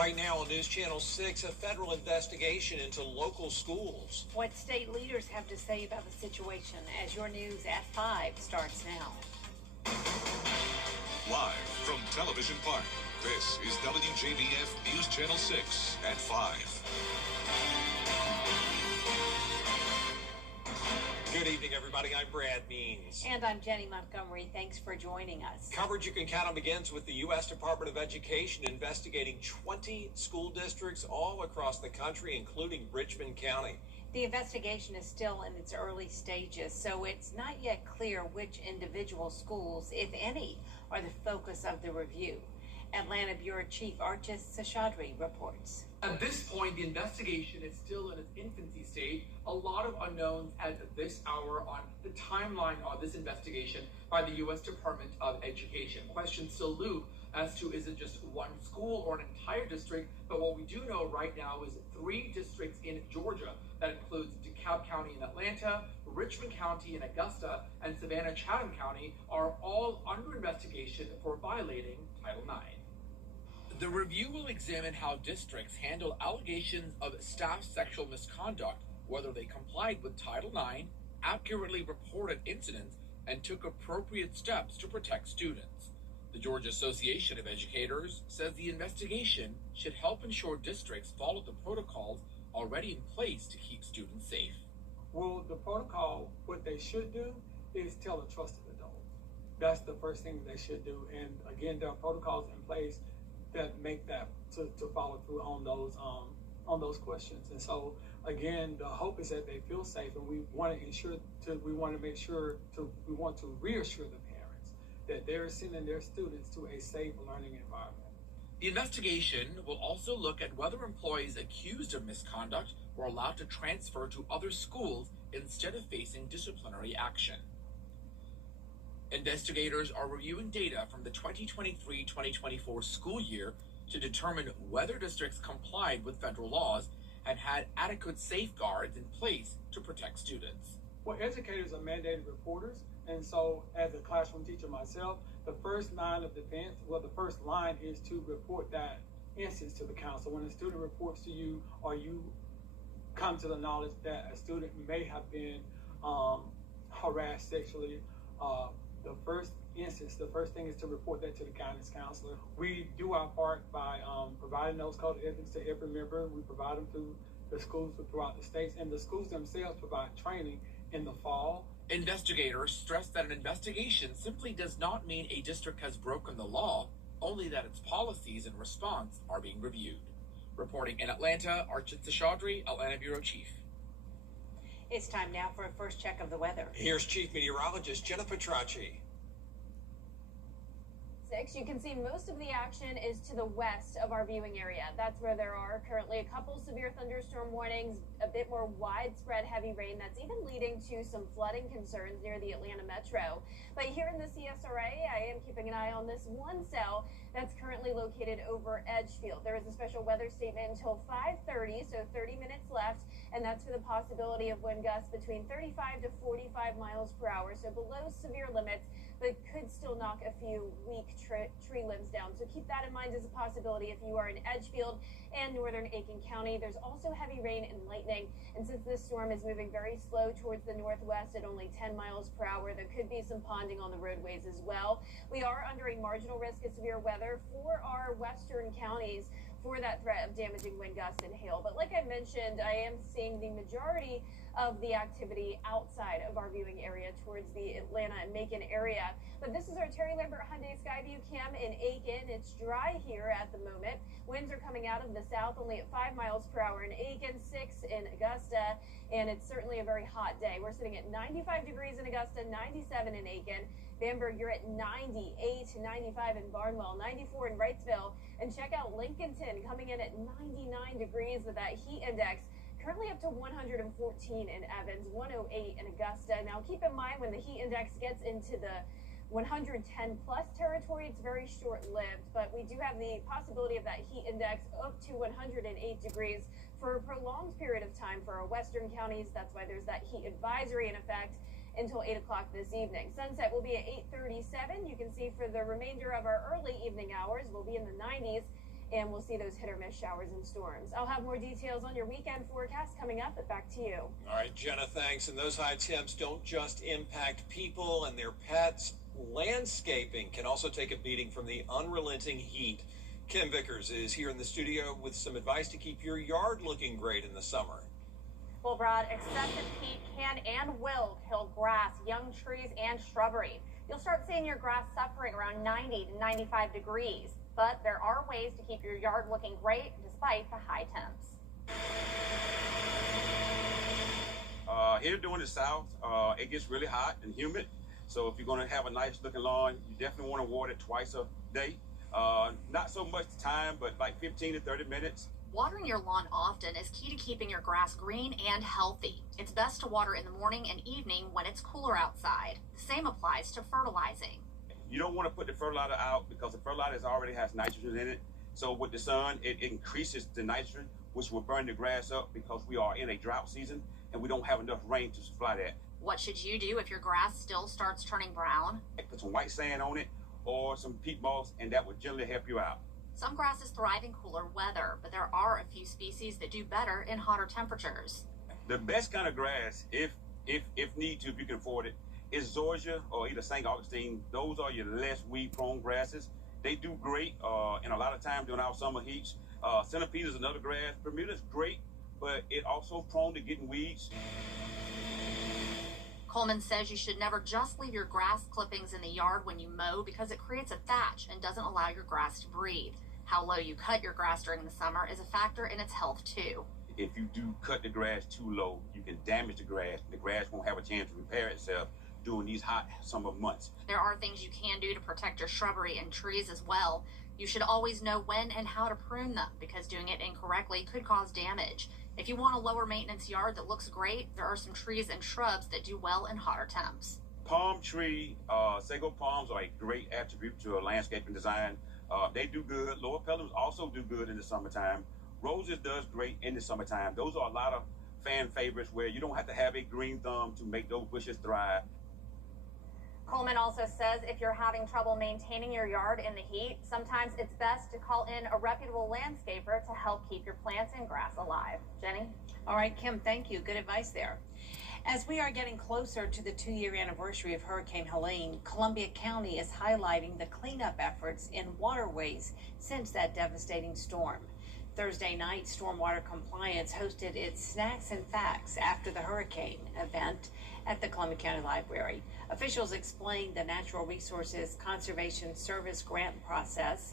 Right now on News Channel 6, a federal investigation into local schools. What state leaders have to say about the situation as your news at 5 starts now. Live from Television Park, this is WJBF News Channel 6 at 5. Good evening, everybody. I'm Brad Means. And I'm Jenny Montgomery. Thanks for joining us. Coverage you can count on begins with the U.S. Department of Education investigating 20 school districts all across the country, including Richmond County. The investigation is still in its early stages, so it's not yet clear which individual schools, if any, are the focus of the review. Atlanta Bureau Chief Archis Seshadri reports. At this point, the investigation is still in its infancy stage. A lot of unknowns at this hour on the timeline of this investigation by the U.S. Department of Education. Questions still loop as to is it just one school or an entire district, but what we do know right now is 3 districts in Georgia. That includes DeKalb County in Atlanta, Richmond County in Augusta, and Savannah-Chatham County are all under investigation for violating Title IX. The review will examine how districts handle allegations of staff sexual misconduct, whether they complied with Title IX, accurately reported incidents, and took appropriate steps to protect students. The Georgia Association of Educators says the investigation should help ensure districts follow the protocols already in place to keep students safe. Well, the protocol, what they should do is tell a trusted adult. That's the first thing they should do. And again, there are protocols in place that make that to follow through on those questions. And so again, the hope is that they feel safe, and we want to reassure the parents that they're sending their students to a safe learning environment. The investigation will also look at whether employees accused of misconduct were allowed to transfer to other schools instead of facing disciplinary action. Investigators are reviewing data from the 2023-2024 school year to determine whether districts complied with federal laws and had adequate safeguards in place to protect students. Well, educators are mandated reporters, and so as a classroom teacher myself, the first line of defense, the first line is to report that instance to the counselor. When a student reports to you or you come to the knowledge that a student may have been harassed sexually, the first thing is to report that to the guidance counselor. We do our part by providing those code of ethics to every member. We provide them through the schools throughout the states, and the schools themselves provide training in the fall. Investigators stress that an investigation simply does not mean a district has broken the law, only that its policies and response are being reviewed. Reporting in Atlanta, Archit Seshadri, Atlanta Bureau Chief. It's time now for a first check of the weather. Here's Chief Meteorologist Jennifer Tracci. You can see most of the action is to the west of our viewing area. That's where there are currently a couple severe thunderstorm warnings, a bit more widespread heavy rain that's even leading to some flooding concerns near the Atlanta metro. But here in the CSRA, I am keeping an eye on this one cell that's currently located over Edgefield. There is a special weather statement until 5:30, so 30 minutes left, and that's for the possibility of wind gusts between 35 to 45 miles per hour, so below severe limits, but could still knock a few weak tree limbs down. So keep that in mind as a possibility if you are in Edgefield and northern Aiken County. There's also heavy rain and lightning, and since this storm is moving very slow towards the northwest at only 10 miles per hour, there could be some ponding on the roadways as well. We are under a marginal risk of severe weather for our western counties for that threat of damaging wind gusts and hail. But like I mentioned, I am seeing the majority of the activity outside of our viewing area towards the Atlanta and Macon area. But this is our Terry Lambert Hyundai Skyview Cam in Aiken. It's dry here at the moment. Winds are coming out of the south only at 5 miles per hour in Aiken, 6 in Augusta, and it's certainly a very hot day. We're sitting at 95 degrees in Augusta, 97 in Aiken. Bamberg, you're at 98 to 95 in Barnwell, 94 in Wrightsville, and check out Lincolnton coming in at 99 degrees with that heat index. Currently up to 114 in Evans, 108 in Augusta. Now keep in mind when the heat index gets into the 110 plus territory, it's very short-lived, but we do have the possibility of that heat index up to 108 degrees for a prolonged period of time for our western counties. That's why there's that heat advisory in effect until 8 o'clock this evening. Sunset will be at 8:37. You can see for the remainder of our early evening hours, we'll be in the 90s. and we'll see those hit or miss showers and storms. I'll have more details on your weekend forecast coming up, but back to you. All right, Jenna, thanks. And those high temps don't just impact people and their pets. Landscaping can also take a beating from the unrelenting heat. Kim Vickers is here in the studio with some advice to keep your yard looking great in the summer. Well, Brad, excessive heat can and will kill grass, young trees, and shrubbery. You'll start seeing your grass suffering around 90 to 95 degrees. But there are ways to keep your yard looking great despite the high temps. Here during the south, it gets really hot and humid. So if you're going to have a nice looking lawn, you definitely want to water it twice a day. Not so much time, but like 15 to 30 minutes. Watering your lawn often is key to keeping your grass green and healthy. It's best to water in the morning and evening when it's cooler outside. The same applies to fertilizing. You don't want to put the fertilizer out because the fertilizer already has nitrogen in it. So with the sun, it increases the nitrogen, which will burn the grass up because we are in a drought season and we don't have enough rain to supply that. What should you do if your grass still starts turning brown? Put some white sand on it or some peat moss, and that would generally help you out. Some grasses thrive in cooler weather, but there are a few species that do better in hotter temperatures. The best kind of grass, if need to, if you can afford it, is Zoysia or either St. Augustine. Those are your less weed-prone grasses. They do great and a lot of time during our summer heats. Centipede is another grass. Bermuda's great, but it also prone to getting weeds. Coleman says you should never just leave your grass clippings in the yard when you mow because it creates a thatch and doesn't allow your grass to breathe. How low you cut your grass during the summer is a factor in its health too. If you do cut the grass too low, you can damage the grass. The grass won't have a chance to repair itself during these hot summer months. There are things you can do to protect your shrubbery and trees as well. You should always know when and how to prune them because doing it incorrectly could cause damage. If you want a lower maintenance yard that looks great, there are some trees and shrubs that do well in hotter temps. Palm tree, sago palms are a great attribute to a landscaping design. They do good. Lower petalums also do good in the summertime. Roses does great in the summertime. Those are a lot of fan favorites where you don't have to have a green thumb to make those bushes thrive. Coleman also says if you're having trouble maintaining your yard in the heat, sometimes it's best to call in a reputable landscaper to help keep your plants and grass alive. Jenny? All right, Kim, thank you. Good advice there. As we are getting closer to the 2-year anniversary of Hurricane Helene, Columbia County is highlighting the cleanup efforts in waterways since that devastating storm. Thursday night, Stormwater Compliance hosted its Snacks and Facts after the hurricane event at the Columbia County Library. Officials explained the Natural Resources Conservation Service grant process,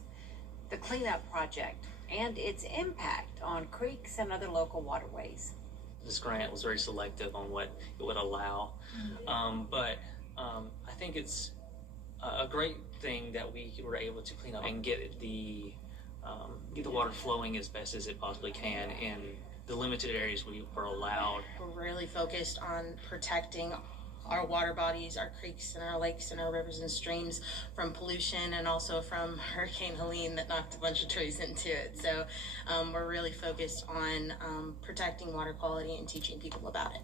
the cleanup project, and its impact on creeks and other local waterways. This grant was very selective on what it would allow, but I think it's a great thing that we were able to clean up and get the water flowing as best as it possibly can in the limited areas we were allowed. We're really focused on protecting our water bodies, our creeks and our lakes and our rivers and streams from pollution and also from Hurricane Helene that knocked a bunch of trees into it. So we're really focused on protecting water quality and teaching people about it.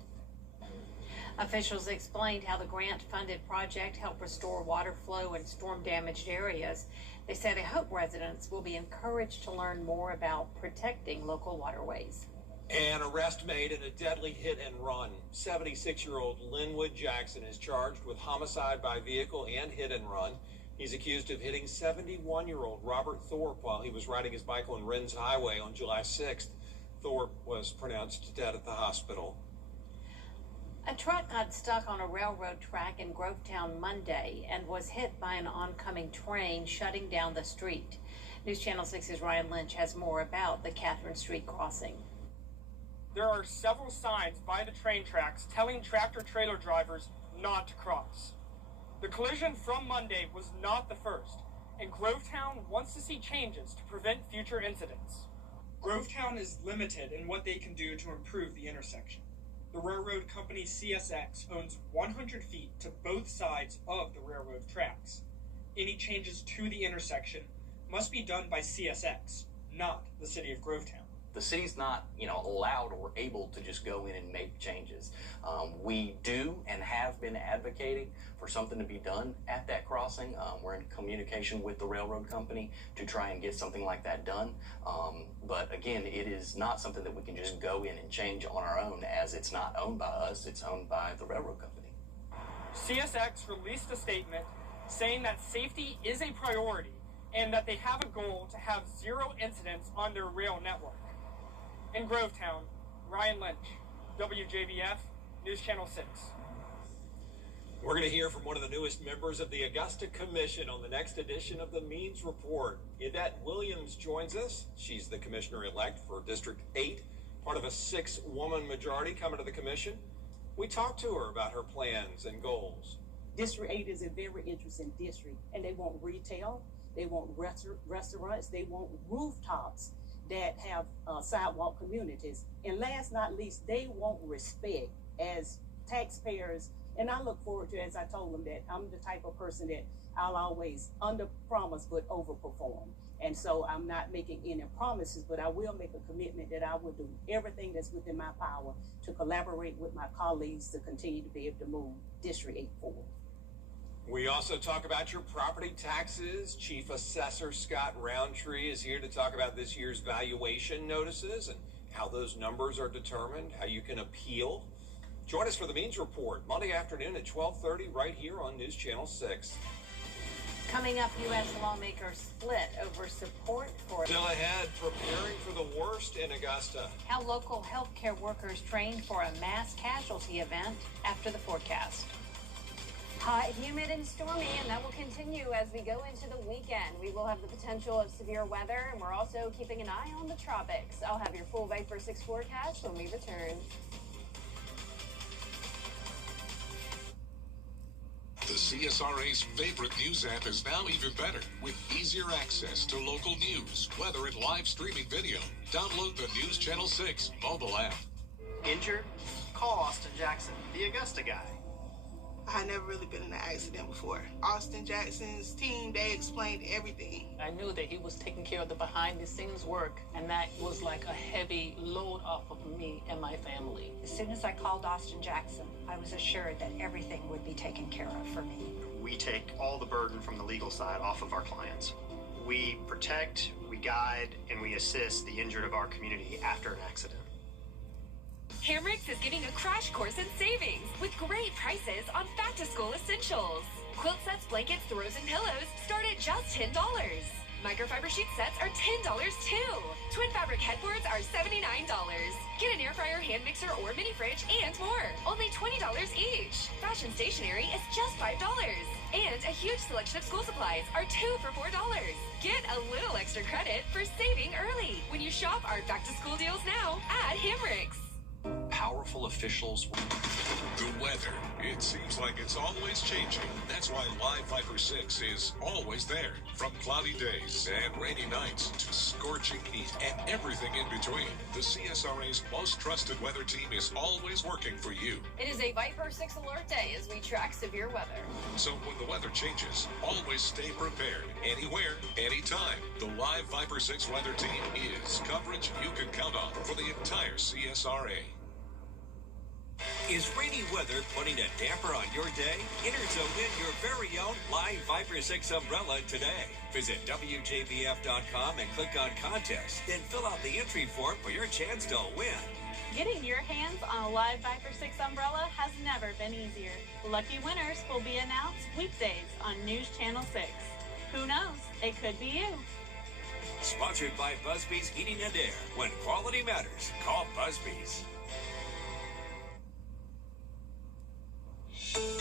Officials explained how the grant-funded project helped restore water flow in storm-damaged areas. They said they hope residents will be encouraged to learn more about protecting local waterways. An arrest made in a deadly hit and run. 76-year-old Linwood Jackson is charged with homicide by vehicle and hit and run. He's accused of hitting 71-year-old Robert Thorpe while he was riding his bike on Rennes Highway on July 6th. Thorpe was pronounced dead at the hospital. A truck got stuck on a railroad track in Grovetown Monday and was hit by an oncoming train, shutting down the street. News Channel 6's Ryan Lynch has more about the Catherine Street crossing. There are several signs by the train tracks telling tractor-trailer drivers not to cross. The collision from Monday was not the first, and Grovetown wants to see changes to prevent future incidents. Grovetown is limited in what they can do to improve the intersection. The railroad company CSX owns 100 feet to both sides of the railroad tracks. Any changes to the intersection must be done by CSX, not the city of Grovetown. The city's not, allowed or able to just go in and make changes. We do and have been advocating for something to be done at that crossing. We're in communication with the railroad company to try and get something like that done. But again, it is not something that we can just go in and change on our own, as it's not owned by us, it's owned by the railroad company. CSX released a statement saying that safety is a priority and that they have a goal to have 0 incidents on their rail network. In Grovetown, Ryan Lynch, WJBF, News Channel 6. We're going to hear from one of the newest members of the Augusta Commission on the next edition of the Means Report. Yvette Williams joins us. She's the commissioner-elect for District 8, part of a 6-woman majority coming to the commission. We talked to her about her plans and goals. District 8 is a very interesting district, and they want retail, they want restaurants, they want rooftops that have sidewalk communities. And last not least, they want respect as taxpayers. And I look forward to, as I told them, that I'm the type of person that I'll always under-promise but over-perform. And so I'm not making any promises, but I will make a commitment that I will do everything that's within my power to collaborate with my colleagues to continue to be able to move District 8 forward. We also talk about your property taxes. Chief Assessor Scott Roundtree is here to talk about this year's valuation notices and how those numbers are determined, how you can appeal. Join us for the Means Report, Monday afternoon at 12:30 right here on News Channel 6. Coming up, U.S. lawmakers split over support for... Still ahead, preparing for the worst in Augusta. How local healthcare workers trained for a mass casualty event after the forecast. Hot, humid, and stormy, and that will continue as we go into the weekend. We will have the potential of severe weather, and we're also keeping an eye on the tropics. I'll have your full Viper 6 forecast when we return. The CSRA's favorite news app is now even better with easier access to local news, weather, and live streaming video. Download the News Channel 6 mobile app. Injured? Call Austin Jackson, the Augusta guy. I had never really been in an accident before. Austin Jackson's team, they explained everything. I knew that he was taking care of the behind-the-scenes work, and that was like a heavy load off of me and my family. As soon as I called Austin Jackson, I was assured that everything would be taken care of for me. We take all the burden from the legal side off of our clients. We protect, we guide, and we assist the injured of our community after an accident. Hamricks is giving a crash course in savings with great prices on back-to-school essentials. Quilt sets, blankets, throws, and pillows start at just $10. Microfiber sheet sets are $10 too. Twin fabric headboards are $79. Get an air fryer, hand mixer, or mini fridge and more. Only $20 each. Fashion stationery is just $5. And a huge selection of school supplies are 2 for $4. Get a little extra credit for saving early when you shop our back-to-school deals now at Hamricks. Powerful officials. The weather. It seems like it's always changing. That's why Live Viper 6 is always there. From cloudy days and rainy nights to scorching heat and everything in between, the CSRA's most trusted weather team is always working for you. It is a Viper 6 alert day as we track severe weather. So when the weather changes, always stay prepared. Anywhere, anytime. The Live Viper 6 weather team is coverage you can count on for the entire CSRA. Is rainy weather putting a damper on your day? Enter to win your very own Live Viper 6 umbrella today. Visit WJBF.com and click on contest. Then fill out the entry form for your chance to win. Getting your hands on a Live Viper 6 umbrella has never been easier. Lucky winners will be announced weekdays on News Channel 6. Who knows? It could be you. Sponsored by Busby's Heating and Air. When quality matters, call Busby's.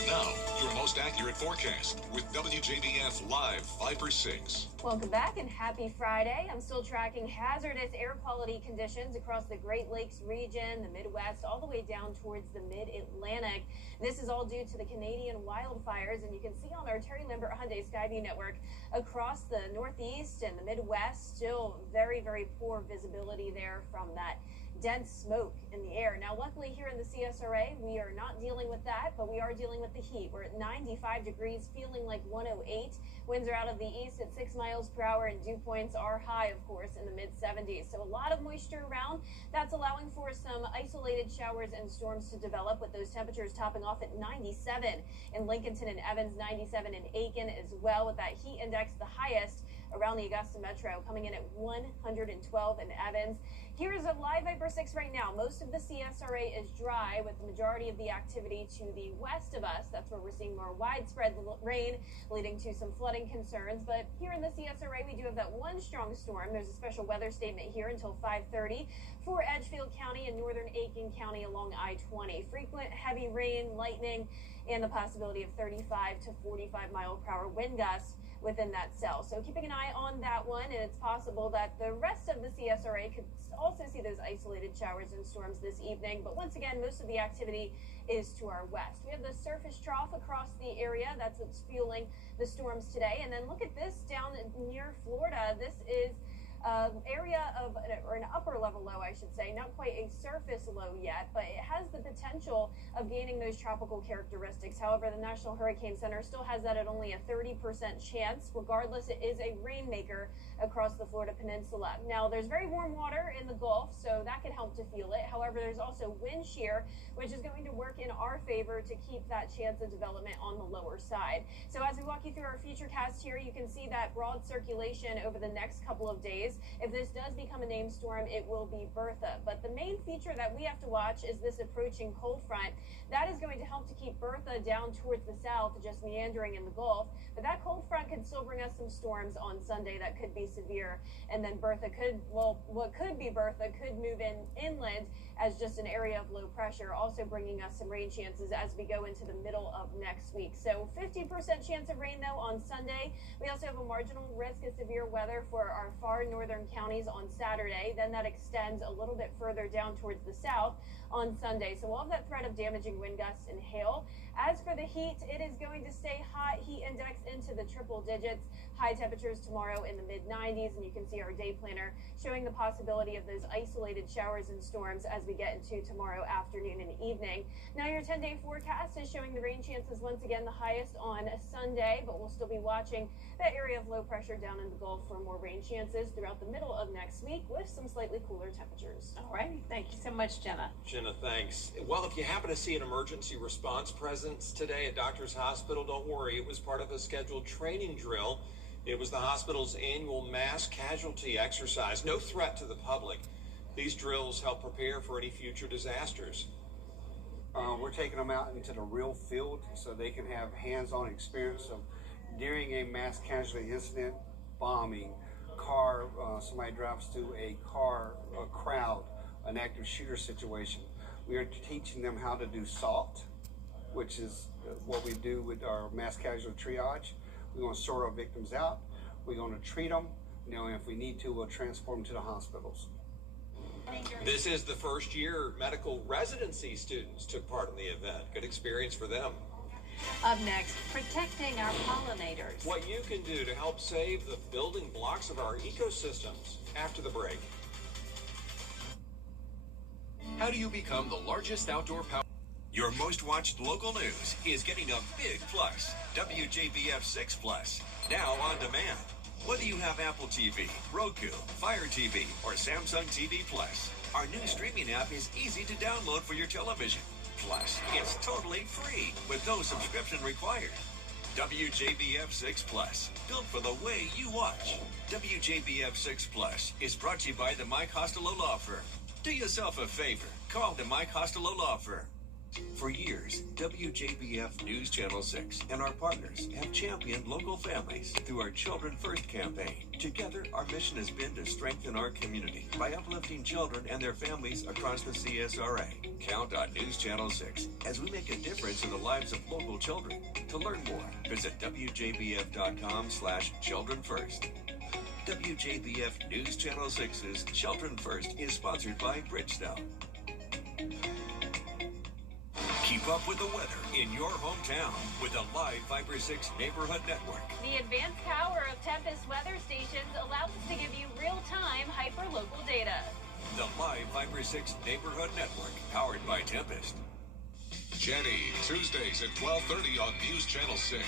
Now, your most accurate forecast with WJBF Live Viper 6. Welcome back and happy Friday. I'm still tracking hazardous air quality conditions across the Great Lakes region, the Midwest, all the way down towards the Mid-Atlantic. This is all due to the Canadian wildfires, and you can see on our Terry Lambert Hyundai Skyview network across the Northeast and the Midwest, still very, very poor visibility there from that dense smoke in the air. Now, luckily here in the CSRA, we are not dealing with that, but we are dealing with the heat. We're at 95 degrees, feeling like 108. Winds are out of the east at 6 miles per hour, and dew points are high, of course, in the mid-70s. So a lot of moisture around. That's allowing for some isolated showers and storms to develop, with those temperatures topping off at 97 in Lincolnton and Evans, 97 in Aiken as well, with that heat index the highest around the Augusta metro, coming in at 112 in Evans. Here is a live Viper 6 right now. Most of the CSRA is dry, with the majority of the activity to the west of us. That's where we're seeing more widespread rain, leading to some flooding concerns. But here in the CSRA, we do have that one strong storm. There's a special weather statement here until 5:30 for Edgefield County and northern Aiken County along I-20. Frequent heavy rain, lightning, and the possibility of 35 to 45 mile per hour wind gusts within that cell. So keeping an eye on that one, and it's possible that the rest of the CSRA could also see those isolated showers and storms this evening. But once again, most of the activity is to our west. We have the surface trough across the area. That's what's fueling the storms today. And then look at this down near Florida. This is area of, or an upper level low, I should say, not quite a surface low yet, but it has the potential of gaining those tropical characteristics. However, the National Hurricane Center still has that at only a 30% chance. Regardless, it is a rainmaker across the Florida Peninsula. Now, there's very warm water in the Gulf, so that can help to fuel it. However, there's also wind shear, which is going to work in our favor to keep that chance of development on the lower side. So as we walk you through our future cast here, you can see that broad circulation over the next couple of days. If this does become a named storm, it will be Bertha. But the main feature that we have to watch is this approaching cold front. That is going to help to keep Bertha down towards the south, just meandering in the Gulf. But that cold front could still bring us some storms on Sunday that could be severe. And then Bertha could, well, what could be Bertha could move inland as just an area of low pressure, also bringing us some rain chances as we go into the middle of next week. So 50% chance of rain, though, on Sunday. We also have a marginal risk of severe weather for our far northern counties on Saturday. Then that extends a little bit further down towards the south on Sunday. So we'll have that threat of damaging wind gusts and hail. As for the heat, it is going to stay hot. Heat index into the triple digits. High temperatures tomorrow in the mid-90s, and you can see our day planner showing the possibility of those isolated showers and storms as we get into tomorrow afternoon and evening. Now your 10-day forecast is showing the rain chances once again the highest on Sunday, but we'll still be watching that area of low pressure down in the Gulf for more rain chances throughout the middle of next week with some slightly cooler temperatures. All right. Thank you so much, Jenna. Jenna, thanks. Well, if you happen to see an emergency response presence today at Doctors Hospital, don't worry. It was part of a scheduled training drill. It was the hospital's annual mass casualty exercise. No threat to the public. These drills help prepare for any future disasters. We're taking them out into the real field so they can have hands-on experience of during a mass casualty incident, bombing, car, somebody drops to a car, a crowd, an active shooter situation. We are teaching them how to do SALT, which is what we do with our mass casualty triage. We're going to sort our victims out. We're going to treat them. You know, if we need to, we'll transport them to the hospitals. This is the first year medical residency students took part in the event. Good experience for them. Up next, protecting our pollinators. What you can do to help save the building blocks of our ecosystems after the break. How do you become the largest outdoor power? Your most watched local news is getting a big plus. WJBF 6 Plus, now on demand. Whether you have Apple TV, Roku, Fire TV, or Samsung TV Plus, our new streaming app is easy to download for your television. Plus, it's totally free with no subscription required. WJBF 6 Plus, built for the way you watch. WJBF 6 Plus is brought to you by the Mike Costello Law Firm. Do yourself a favor. Call the Mike Costello Law Firm. For years, WJBF News Channel 6 and our partners have championed local families through our Children First campaign. Together, our mission has been to strengthen our community by uplifting children and their families across the CSRA. Count on News Channel 6 as we make a difference in the lives of local children. To learn more, visit WJBF.com/childrenfirst. WJBF News Channel 6's Children First is sponsored by Bridgestone. Keep up with the weather in your hometown with the live Viper 6 Neighborhood Network. The advanced power of Tempest weather stations allows us to give you real-time hyper-local data. The Live Viper 6 Neighborhood Network, powered by Tempest. Jenny, Tuesdays at 12:30 on News Channel 6.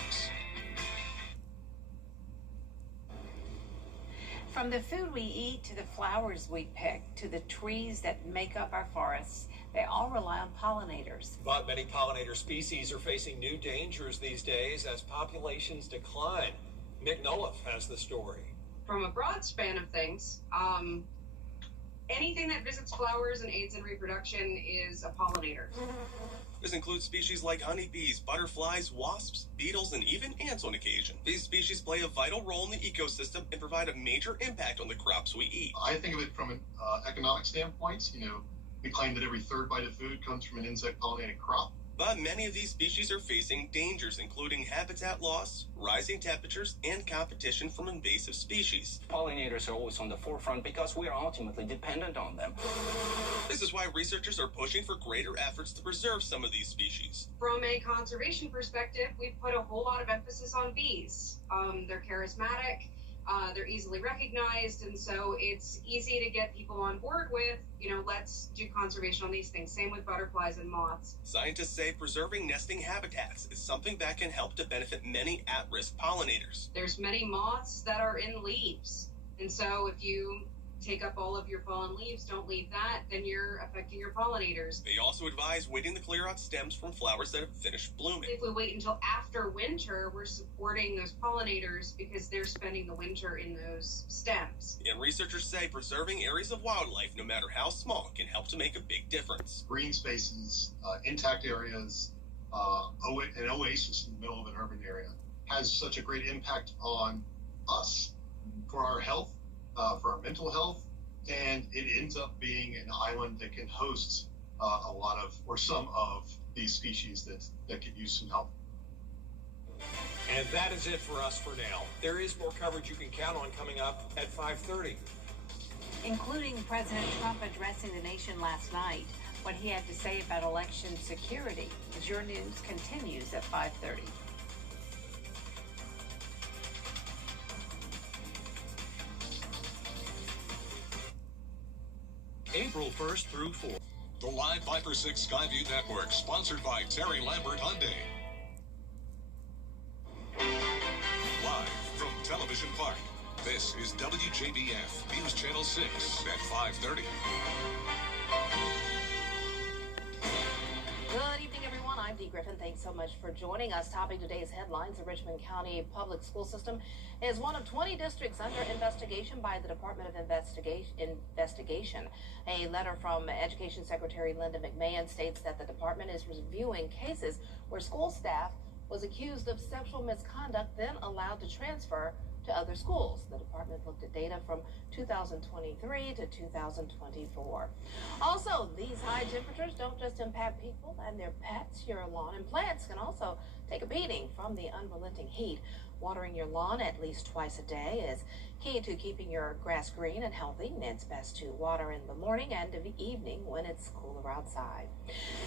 From the food we eat to the flowers we pick to the trees that make up our forests, they all rely on pollinators. But many pollinator species are facing new dangers these days as populations decline. Nick Noliff has the story. From a broad span of things, anything that visits flowers and aids in reproduction is a pollinator. This includes species like honeybees, butterflies, wasps, beetles, and even ants on occasion. These species play a vital role in the ecosystem and provide a major impact on the crops we eat. I think of it from an economic standpoint. We claim that every third bite of food comes from an insect-pollinated crop. But many of these species are facing dangers, including habitat loss, rising temperatures, and competition from invasive species. Pollinators are always on the forefront because we are ultimately dependent on them. This is why researchers are pushing for greater efforts to preserve some of these species. From a conservation perspective, we've put a whole lot of emphasis on bees. They're charismatic, they're easily recognized, and so it's easy to get people on board with, let's do conservation on these things. Same with butterflies and moths. Scientists say preserving nesting habitats is something that can help to benefit many at-risk pollinators. There's many moths that are in leaves, and so if you take up all of your fallen leaves, don't leave that, then you're affecting your pollinators. They also advise waiting to clear out stems from flowers that have finished blooming. If we wait until after winter, we're supporting those pollinators because they're spending the winter in those stems. And researchers say preserving areas of wildlife, no matter how small, can help to make a big difference. Green spaces, intact areas, an oasis in the middle of an urban area has such a great impact on us for our health, for our mental health, and it ends up being an island that can host a lot of, or some of, these species that could use some help. And that is it for us for now. There is more coverage you can count on coming up at 5:30. Including President Trump addressing the nation last night, what he had to say about election security. As your news continues at 5:30. April 1st through 4th. The Live Viper 6 Skyview Network, sponsored by Terry Lambert Hyundai. Live from Television Park, this is WJBF News Channel 6 at 5:30. Good evening, everyone. I'm Dee Griffin. Thanks so much for joining us. Topping today's headlines, the Richmond County Public School System is one of 20 districts under investigation by the Department of Investigation. A letter from Education Secretary Linda McMahon states that the department is reviewing cases where school staff was accused of sexual misconduct, then allowed to transfer to other schools. The department looked at data from 2023 to 2024. Also, these high temperatures don't just impact people and their pets. Your lawn and plants can also take a beating from the unrelenting heat. Watering your lawn at least twice a day is key to keeping your grass green and healthy. It's best to water in the morning and the evening when it's cooler outside.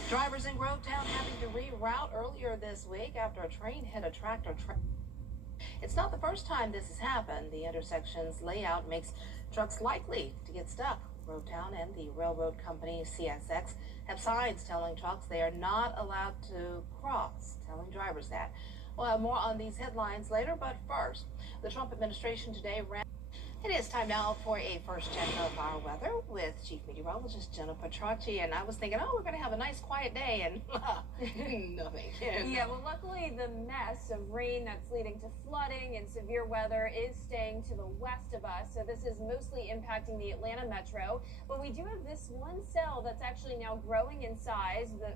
Drivers in Grovetown having to reroute earlier this week after a train hit a tractor trailer. It's not the first time this has happened. The intersection's layout makes trucks likely to get stuck. Grovetown and the railroad company CSX have signs telling trucks they are not allowed to cross, telling drivers that. We'll have more on these headlines later, but first, the Trump administration today ran. It is time now for a first check of our weather with Chief Meteorologist Jenna Petracci. And I was thinking, we're going to have a nice quiet day, and nothing. Yeah, well, luckily the mess of rain that's leading to flooding and severe weather is staying to the west of us. So this is mostly impacting the Atlanta metro. But we do have this one cell that's actually now growing in size. The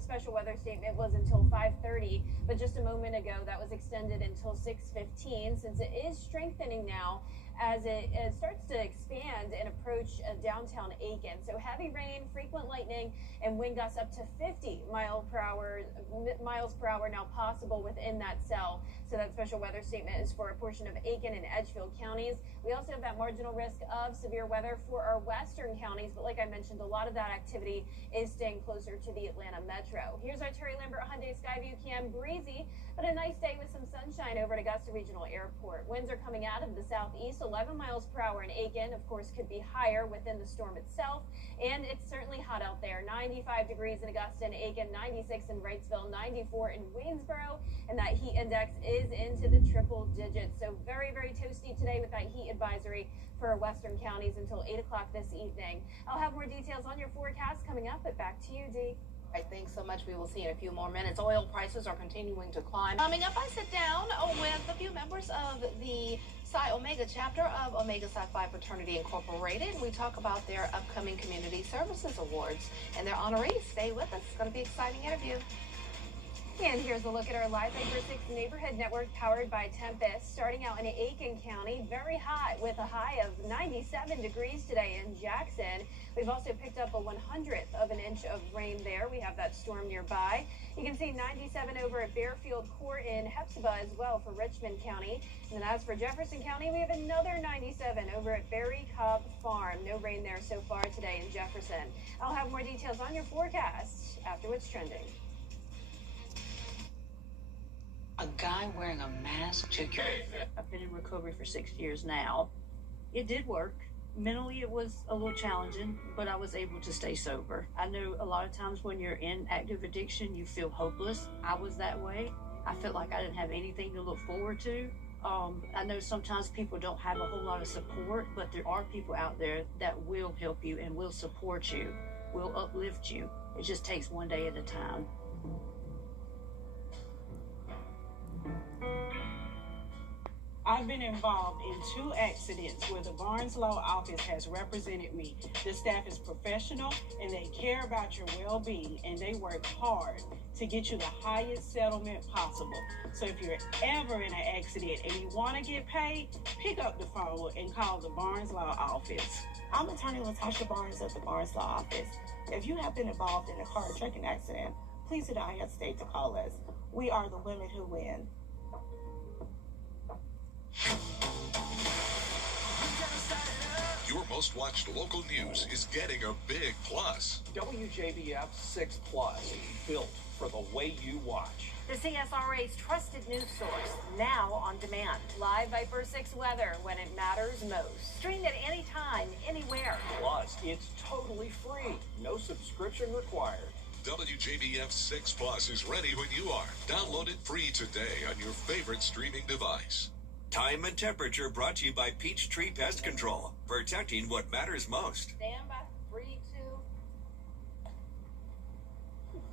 special weather statement was until 5:30, but just a moment ago that was extended until 6:15, since it is strengthening now as it starts to expand and approach downtown Aiken. So heavy rain, frequent lightning, and wind gusts up to 50 miles per hour now possible within that cell. So that special weather statement is for a portion of Aiken and Edgefield counties. We also have that marginal risk of severe weather for our western counties, but like I mentioned, a lot of that activity is staying closer to the Atlanta metro. Here's our Terry Lambert Hyundai Skyview cam. Breezy, but a nice day with some sunshine over at Augusta Regional Airport. Winds are coming out of the southeast 11 miles per hour in Aiken. Of course, could be higher within the storm itself. And it's certainly hot out there. 95 degrees in Augusta and Aiken, 96 in Wrightsville, 94 in Waynesboro. And that heat index is into the triple digits. So very, very toasty today with that heat advisory for western counties until 8 o'clock this evening. I'll have more details on your forecast coming up, but back to you, Dee. Thanks so much. We will see in a few more minutes. Oil prices are continuing to climb. Coming up, I sit down with a few members of the Psi Omega chapter of Omega Psi Phi Fraternity Incorporated. We talk about their upcoming Community Services Awards and their honorees. Stay with us. It's going to be an exciting interview. And here's a look at our Live Vapor 6 neighborhood network powered by Tempest. Starting out in Aiken County, very hot with a high of 97 degrees today in Jackson. We've also picked up a 100th of an inch of rain there. We have that storm nearby. You can see 97 over at Bearfield Court in Hepzibah as well for Richmond County. And then as for Jefferson County, we have another 97 over at Berry Cobb Farm. No rain there so far today in Jefferson. I'll have more details on your forecast after what's trending. A guy wearing a mask took your... I've been in recovery for 6 years now. It did work. Mentally, it was a little challenging, but I was able to stay sober. I know a lot of times when you're in active addiction, you feel hopeless. I was that way. I felt like I didn't have anything to look forward to. I know sometimes people don't have a whole lot of support, but there are people out there that will help you and will support you, will uplift you. It just takes one day at a time. I've been involved in 2 accidents where the Barnes Law Office has represented me. The staff is professional and they care about your well-being, and they work hard to get you the highest settlement possible. So if you're ever in an accident and you want to get paid, pick up the phone and call the Barnes Law Office. I'm attorney Latasha Barnes of the Barnes Law Office. If you have been involved in a car or trucking accident, please do not hesitate to call us. We are the women who win. Your most watched local news is getting a big plus. WJBF 6 Plus, built for the way you watch. The CSRA's trusted news source, now on demand. Live Viper 6 weather when it matters most. Stream it anytime, anywhere. Plus, it's totally free. No subscription required. WJBF 6 Plus is ready when you are. Download it free today on your favorite streaming device. Time and temperature brought to you by Peachtree Pest Control, protecting what matters most. Stand by. 3, 2.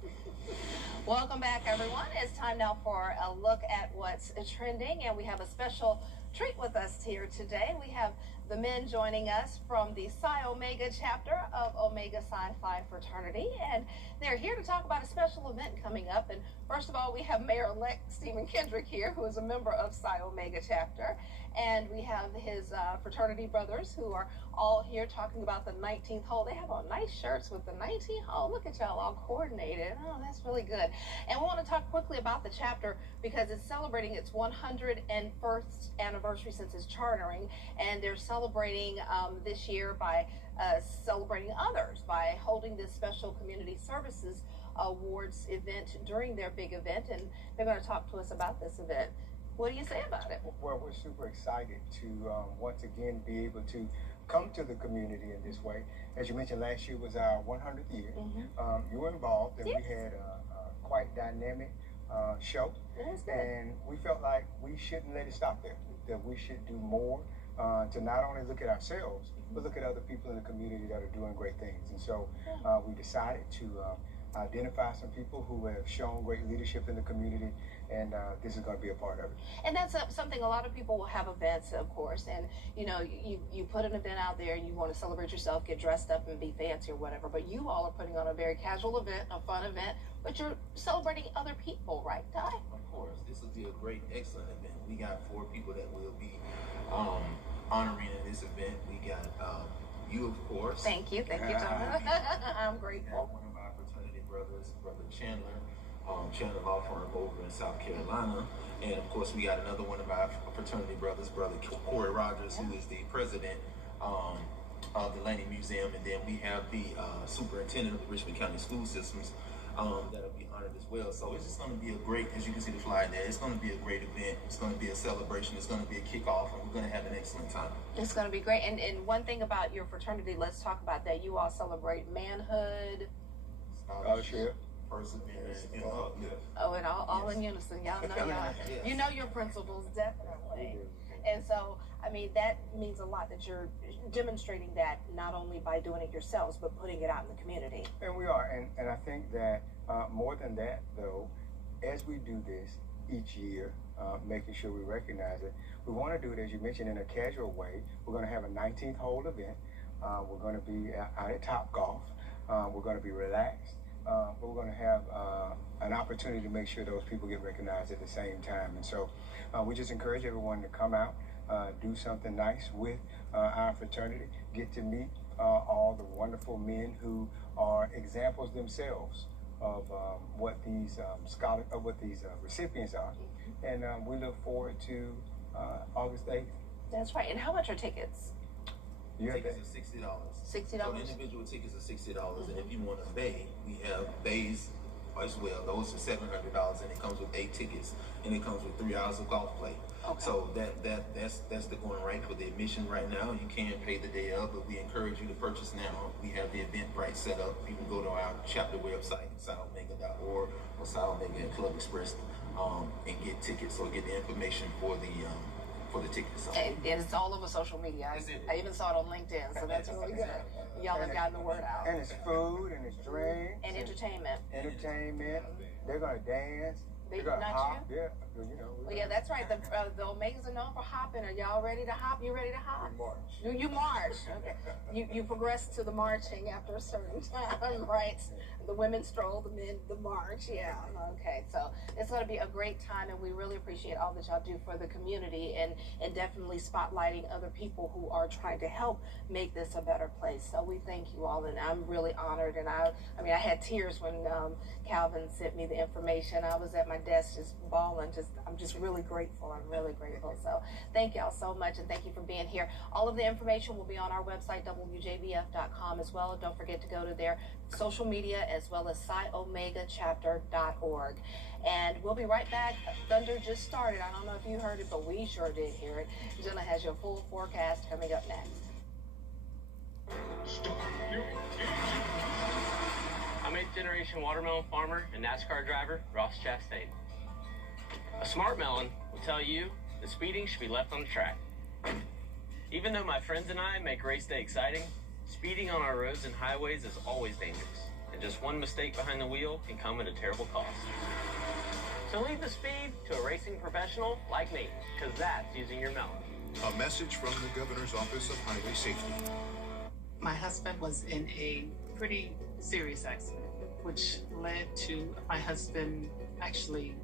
Welcome back, everyone. It's time now for a look at what's trending, and we have a special treat with us here today. We have the men joining us from the Psi Omega chapter of Omega Psi Phi Fraternity, and they're here to talk about a special event coming up. And first of all, we have Mayor-elect Stephen Kendrick here, who is a member of Psi Omega chapter, and we have his fraternity brothers who are all here talking about the 19th hole. They have on nice shirts with the 19th hole. Look at y'all all coordinated. Oh, that's really good. And we want to talk quickly about the chapter because it's celebrating its 101st anniversary since its chartering, and they're celebrating this year by celebrating others by holding this special community services awards event during their big event, and they're going to talk to us about this event. What do you say about it? Well, we're super excited to once again be able to come to the community in this way. As you mentioned, last year was our 100th year. You were involved, and we had a quite dynamic show, and we felt like we shouldn't let it stop there, that we should do more to not only look at ourselves, but look at other people in the community that are doing great things. And so we decided to identify some people who have shown great leadership in the community, and this is going to be a part of it. And that's something a lot of people will have events, of course, and you know, you put an event out there and you want to celebrate yourself, get dressed up and be fancy or whatever, but you all are putting on a very casual event, a fun event, but you're celebrating other people, right, Ty? Of course. This will be a great, excellent event. We got 4 people that will be honoring in this event. We got you, of course. Thank you, Tom. I'm grateful. One of our fraternity brothers, Brother Chandler, Chandler Law Firm over in South Carolina. And of course, we got another one of our fraternity brothers, Brother Corey Rogers, who is the president of the Lanning Museum. And then we have the superintendent of the Richmond County School Systems, that'll be honored as well. So it's just going to be a great, as you can see the flyer there, it's going to be a great event. It's going to be a celebration. It's going to be a kickoff, and we're going to have an excellent time. It's going to be great. And one thing about your fraternity, let's talk about that. You all celebrate manhood. Scholarship. Perseverance. Oh, and all in unison. Y'all know you know your principles, definitely. And so, I mean, that means a lot that you're demonstrating that not only by doing it yourselves, but putting it out in the community. And we are. And I think that more than that, though, as we do this each year, making sure we recognize it, we want to do it, as you mentioned, in a casual way. We're going to have a 19th hole event. We're going to be out at Topgolf. We're going to be relaxed. But we're going to have an opportunity to make sure those people get recognized at the same time. And so we just encourage everyone to come out, do something nice with our fraternity, get to meet all the wonderful men who are examples themselves of what these recipients are. And we look forward to August 8th. That's right. And how much are tickets? Tickets are $60. $60. So individual tickets are $60, and if you want a bay, we have bays as well. Those are $700, and it comes with 8 tickets, and it comes with 3 hours of golf play. Okay. So that's the going right for the admission right now. You can pay the day of, but we encourage you to purchase now. We have the Eventbrite set up. You can go to our chapter website, SouthOmega.org or South Omega at Club Express, and get tickets or get the information for the tickets. And it's all over social media. I even saw it on LinkedIn, so that's really good. Y'all have gotten the word out. And it's food, and it's drinks. And entertainment. They're going to dance. They're going to hop. Yeah, you know. Well, yeah, that's right. The Omegas are known for hopping. Are y'all ready to hop? You ready to hop? We march. You march. Okay. You progress to the marching after a certain time, right? The women stroll, the men, the march. Yeah. Okay. So it's going to be a great time, and we really appreciate all that y'all do for the community, and definitely spotlighting other people who are trying to help make this a better place. So we thank you all, and I'm really honored. And I mean, I had tears when Calvin sent me the information. I was at my desk just bawling. I'm just really grateful. I'm really grateful. So thank y'all so much, and thank you for being here. All of the information will be on our website, WJBF.com as well. Don't forget to go to their social media as well as PsiOmegaChapter.org. And we'll be right back. Thunder just started. I don't know if you heard it, but we sure did hear it. Jenna has your full forecast coming up next. I'm 8th generation watermelon farmer and NASCAR driver Ross Chastain. A smart melon will tell you that speeding should be left on the track. Even though my friends and I make race day exciting, speeding on our roads and highways is always dangerous, and just one mistake behind the wheel can come at a terrible cost. So leave the speed to a racing professional like me, because that's using your melon. A message from the Governor's Office of Highway Safety. My husband was in a pretty serious accident, which led to my husband actually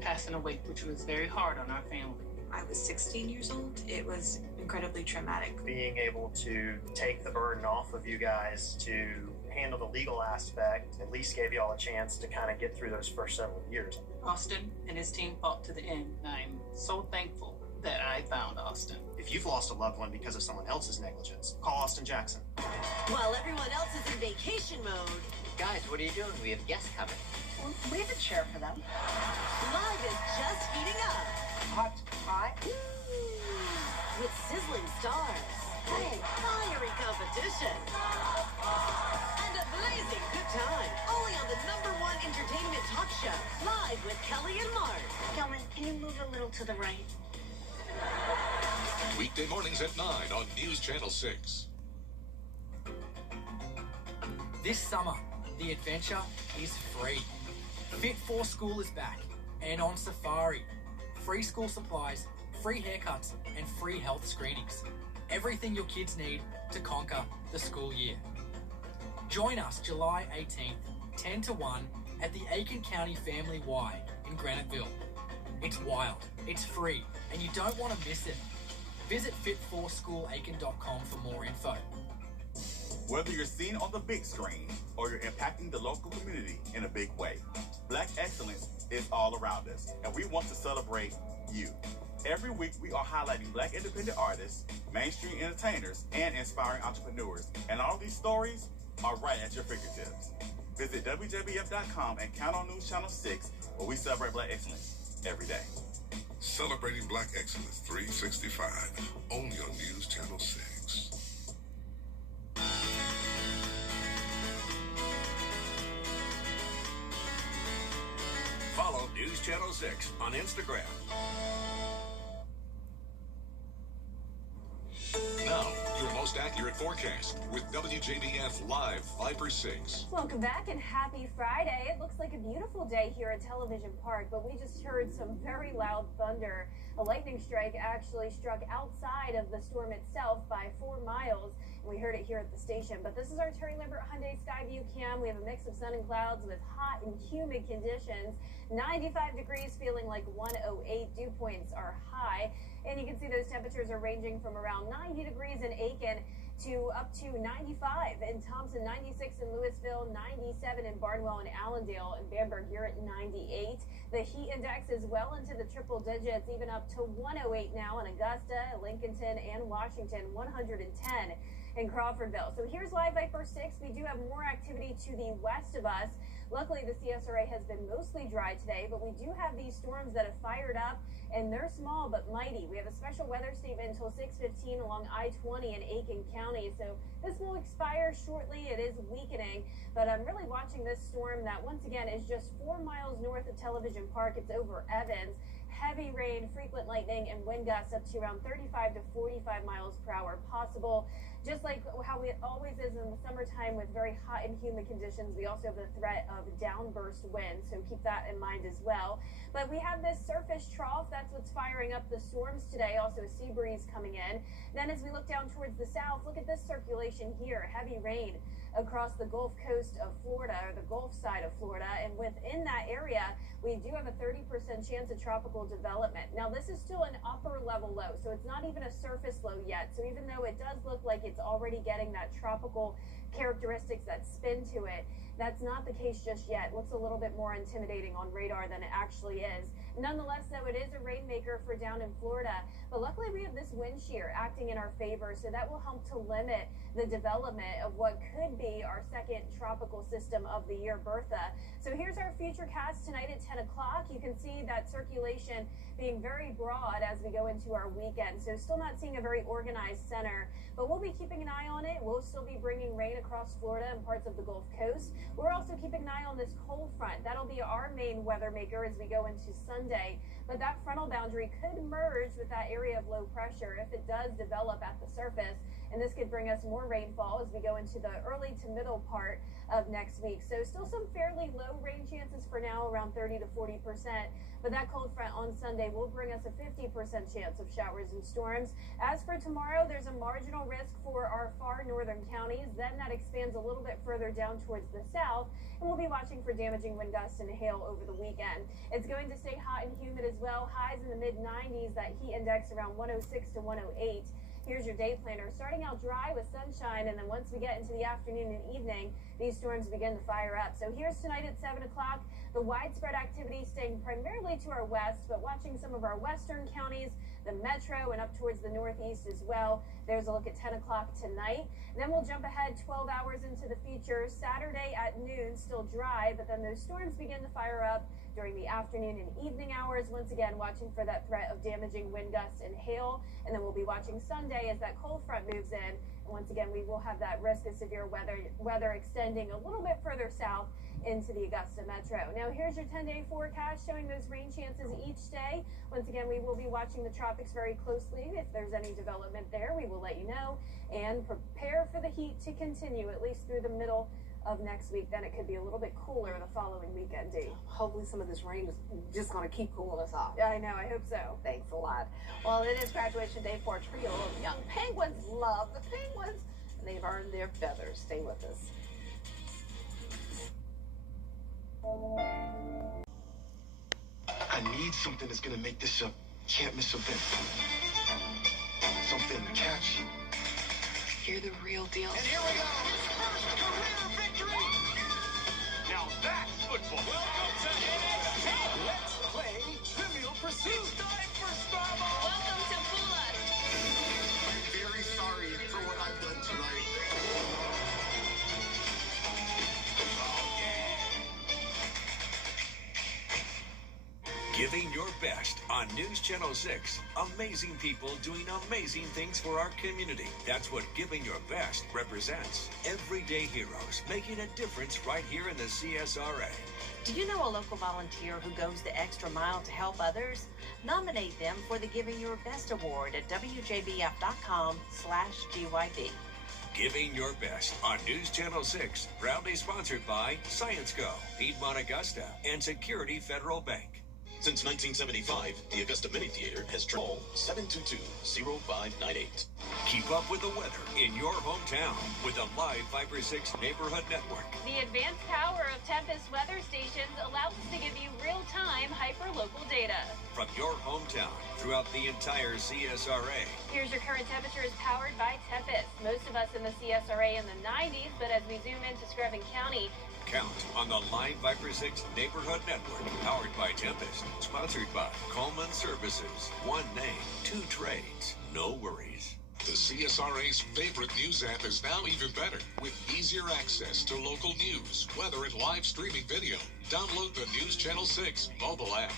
passing away, which was very hard on our family. I was 16 years old. It was incredibly traumatic. Being able to take the burden off of you guys to handle the legal aspect at least gave you all a chance to kind of get through those first several years. Austin and his team fought to the end. I'm so thankful that I found Austin. If you've lost a loved one because of someone else's negligence, call Austin Jackson. While everyone else is in vacation mode. Guys, what are you doing? We have guests coming. Well, we have a chair for them. Live is just heating up. Hot. With sizzling stars. Hey, fiery competition. And a blazing good time. Only on the #1 entertainment talk show. Live with Kelly and Mark. Kelman, can you move a little to the right? Weekday mornings at 9 on News Channel 6. This summer, the adventure is free. Fit for School is back and on safari. Free school supplies, free haircuts, and free health screenings. Everything your kids need to conquer the school year. Join us July 18th, 10 to 1 at the Aiken County Family Y in Graniteville. It's wild, it's free, and you don't want to miss it. Visit fit4schoolaiken.com for more info. Whether you're seen on the big screen or you're impacting the local community in a big way, Black excellence is all around us, and we want to celebrate you. Every week, we are highlighting Black independent artists, mainstream entertainers, and inspiring entrepreneurs. And all these stories are right at your fingertips. Visit WJBF.com and count on News Channel 6, where we celebrate Black excellence every day. Celebrating Black Excellence 365 only on News Channel 6. Follow News Channel 6 on Instagram. Now, your most accurate forecast with WJBF Live Viper 6. Welcome back and happy Friday. It looks like a beautiful day here at Television Park, but we just heard some very loud thunder. A lightning strike actually struck outside of the storm itself by 4 miles, and we heard it here at the station. But this is our Terry Limbert Hyundai Skyview cam. We have a mix of sun and clouds with hot and humid conditions. 95 degrees, feeling like 108. Dew points are high. And you can see those temperatures are ranging from around 90 degrees in Aiken to up to 95 in Thompson, 96 in Louisville, 97 in Barnwell and Allendale, and Bamberg, you're at 98. The heat index is well into the triple digits, even up to 108 now in Augusta, Lincolnton, and Washington, 110 in Crawfordville. So here's Live Viper 6. We do have more activity to the west of us. Luckily, the CSRA has been mostly dry today, but we do have these storms that have fired up, and they're small but mighty. We have a special weather statement until 6:15 along I-20 in Aiken County, so this will expire shortly. It is weakening, but I'm really watching this storm that, once again, is just 4 miles north of Television Park. It's over Evans. Heavy rain, frequent lightning, and wind gusts up to around 35 to 45 miles per hour possible. Just like how it always is in the summertime with very hot and humid conditions, we also have the threat of downburst winds, so keep that in mind as well. But we have this surface trough, that's what's firing up the storms today, also a sea breeze coming in. Then as we look down towards the south, look at this circulation here, heavy rain across the Gulf Coast of Florida, or the Gulf side of Florida, and within that area, we do have a 30% chance of tropical development. Now, this is still an upper level low, so it's not even a surface low yet. So even though it does look like it's already getting that tropical characteristics, that spin to it, that's not the case just yet. It looks a little bit more intimidating on radar than it actually is. Nonetheless, though, it is a rainmaker for down in Florida. But luckily, we have this wind shear acting in our favor, so that will help to limit the development of what could be our second tropical system of the year, Bertha. So here's our futurecast tonight at 10 o'clock. You can see that circulation being very broad as we go into our weekend. So still not seeing a very organized center, but we'll be keeping an eye on it. We'll still be bringing rain across Florida and parts of the Gulf Coast. We're also keeping an eye on this cold front. That'll be our main weather maker as we go into Sunday. But that frontal boundary could merge with that area of low pressure if it does develop at the surface. And this could bring us more rainfall as we go into the early to middle part of next week. So still some fairly low rain chances for now, around 30 to 40%. But that cold front on Sunday will bring us a 50% chance of showers and storms. As for tomorrow, there's a marginal risk for our far northern counties. Then that expands a little bit further down towards the south. And we'll be watching for damaging wind gusts and hail over the weekend. It's going to stay hot and humid as well. Highs in the mid-90s, that heat index around 106 to 108. Here's your day planner. Starting out dry with sunshine, and then once we get into the afternoon and evening, these storms begin to fire up. So here's tonight at 7 o'clock. The widespread activity staying primarily to our west, but watching some of our western counties, the metro, and up towards the northeast as well. There's a look at 10 o'clock tonight. Then we'll jump ahead 12 hours into the future. Saturday at noon, still dry, but then those storms begin to fire up during the afternoon and evening hours. Once again, watching for that threat of damaging wind gusts and hail. And then we'll be watching Sunday as that cold front moves in. And once again, we will have that risk of severe weather extending a little bit further south into the Augusta metro. Now here's your 10-day forecast showing those rain chances each day. Once again, we will be watching the tropics very closely. If there's any development there, we will let you know. And prepare for the heat to continue at least through the middle of next week. Then it could be a little bit cooler the following weekend, Dee. Hopefully some of this rain is just going to keep cooling us off. Yeah, I know. I hope so. Thanks a lot. Well, it is graduation day for a trio of young penguins. Love the penguins, and they've earned their feathers. Stay with us. I need something that's gonna make this a can't miss event. Something catchy. You're the real deal. And here we go. His first career victory. Now that's football. Welcome to NXT. Let's play Trivial Pursuit. It's time for Starbucks. Welcome to Pula. I'm very sorry for what I've done tonight. Oh, yeah. Giving your best on News Channel 6. Amazing people doing amazing things for our community. That's what Giving Your Best represents. Everyday heroes making a difference right here in the CSRA. Do you know a local volunteer who goes the extra mile to help others? Nominate them for the Giving Your Best Award at WJBF.com/GYB. Giving Your Best on News Channel 6. Proudly sponsored by ScienceGo, Piedmont Augusta, and Security Federal Bank. Since 1975, the Augusta Mini Theater has called 722-0598. Keep up with the weather in your hometown with the live Viper 6 Neighborhood Network. The advanced power of Tempest weather stations allows us to give you real-time hyper-local data. From your hometown throughout the entire CSRA. Here's your current temperatures powered by Tempest. Most of us in the CSRA in the 90s, but as we zoom into Screven County, Count on the Live Viper 6 Neighborhood Network, powered by Tempest, sponsored by Coleman Services. One name, two trades, no worries. The CSRA's favorite news app is now even better with easier access to local news, weather, and live streaming video. Download the News Channel 6 mobile app.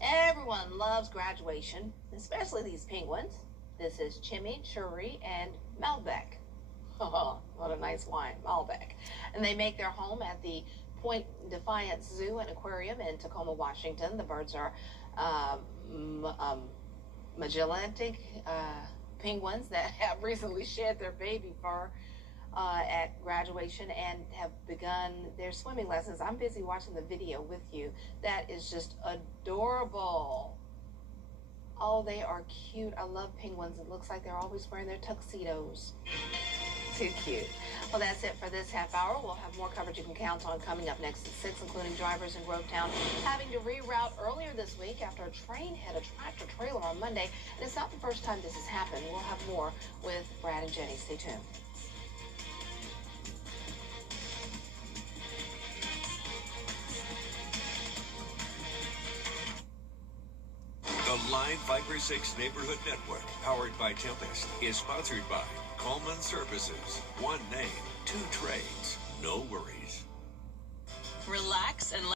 Everyone loves graduation, especially these penguins. This is Chimichurri and Malbec. Oh, what a nice wine, Malbec. And they make their home at the Point Defiance Zoo and Aquarium in Tacoma, Washington. The birds are Magellantic penguins that have recently shed their baby fur at graduation and have begun their swimming lessons. I'm busy watching the video with you. That is just adorable. Oh, they are cute. I love penguins. It looks like they're always wearing their tuxedos. Too cute. Well, that's it for this half hour. We'll have more coverage you can count on coming up next at 6, including drivers in Grovetown having to reroute earlier this week after a train hit a tractor trailer on Monday. And it's not the first time this has happened. We'll have more with Brad and Jenny. Stay tuned. The Live Viper 6 Neighborhood Network, powered by Tempest, is sponsored by Coleman Services. One name, two trades, no worries. Relax and